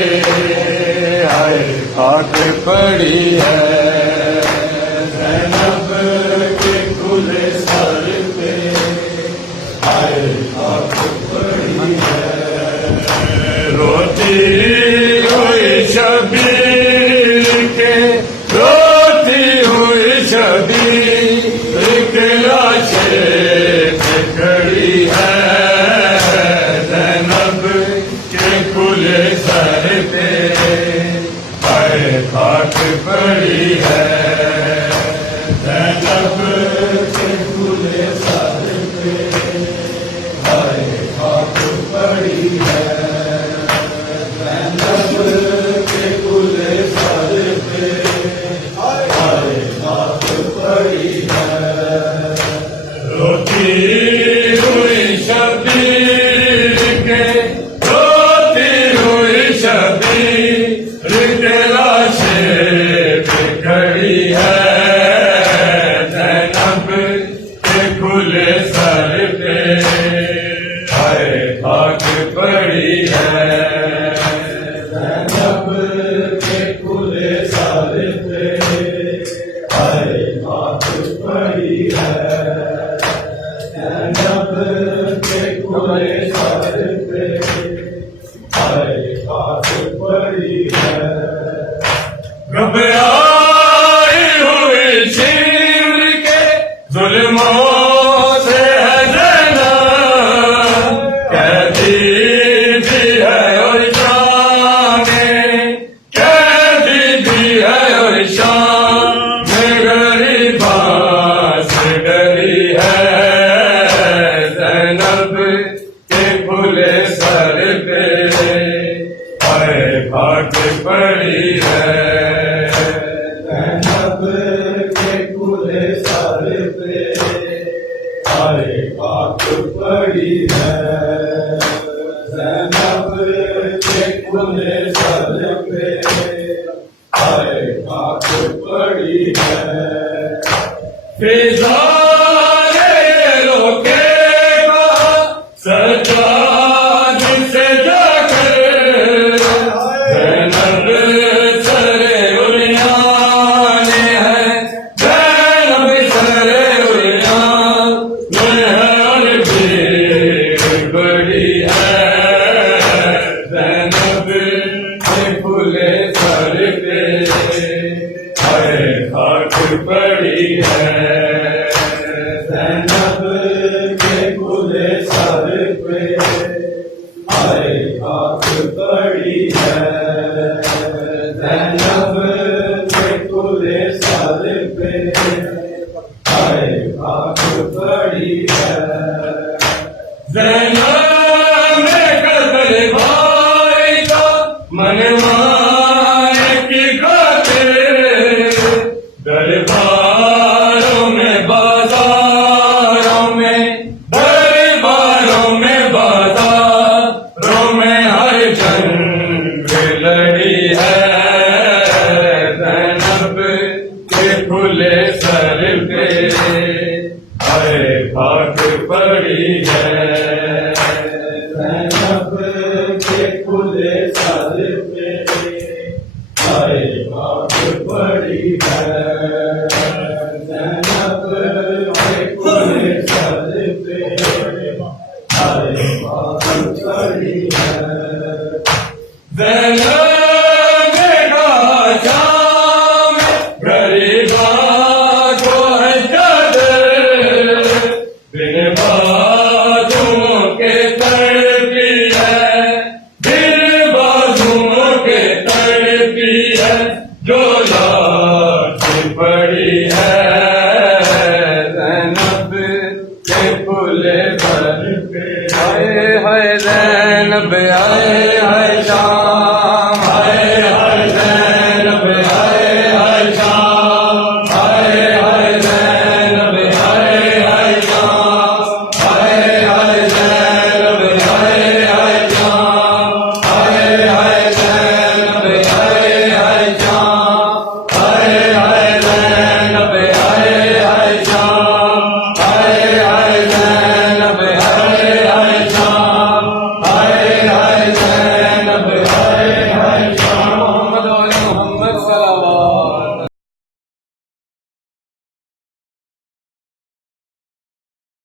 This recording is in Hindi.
हाय खाक पड़ी है ज़ैनब के खुले सर पे, हाय खाक पड़ी है। रोती हुई शबीर के, रोती हुई शबीर के लाशें खड़ी है ज़ैनब के खुले सर पे, हाय खाक पड़ी है ज़ैनब के खुले सर पे, हाय खाक पड़ी है ज़ैनब के खुले सर पे, हाय खाक पड़ी है। रोती हुई शबीर के, रोती हुई शबीर के लाशें खड़ी है ज़ैनब के खुले सर पे, हाय खाक पड़ी है ज़ैनब के खुले सर पे, हाय खाक पड़ी है ज़ैनब के खुले सर पे, हाय खाक पड़ी है। घबराई हुई शीर के जुल्मों से है ज़ैनब, कैदी भी है और शाने, कैदी भी है और शाने, गरीबा से डरी है ज़ैनब के खुले सर पे, हाय खाक पड़ी है ज़ैनब के खुले सर पे, हाय खाक पड़ी है ज़ैनब के खुले सर पे, हाय खाक पड़ी है। फिजा ने रोकेगा सज्जाद से जाकर ज़ैनब सरे उलियाने है, ज़ैनब सरे उलियाने है और भीड़ बड़ी है ज़ैनब के खुले सर पे, हाय खाक पड़ी है ज़ैनब के खुले सर पे, हाय खाक पड़ी है ज़ैनब के खुले सर पे, हाय खाक पड़ी है। ज़ैनब ने कत्ल भाई का मनवाने की खातिर, दरबारों में बाजारों में, दरबारों में बाजारों में हर जंग लड़ी है ज़ैनब के खुले सर पे, हाय खाक पड़ी है ज़ैनब के खुले सर पे, हाय खाक पड़ी है ज़ैनब के खुले सर पे, हाय खाक पड़ी है। ज़ैनब ने कहा शाम गरीबा को है चादर, बिन बाजुओं के तड़पी है, बिन बाजुओं के तड़पी है, जो लाश पड़ी है ज़ैनब के खुले सर पे, हाय हाय ज़ैनब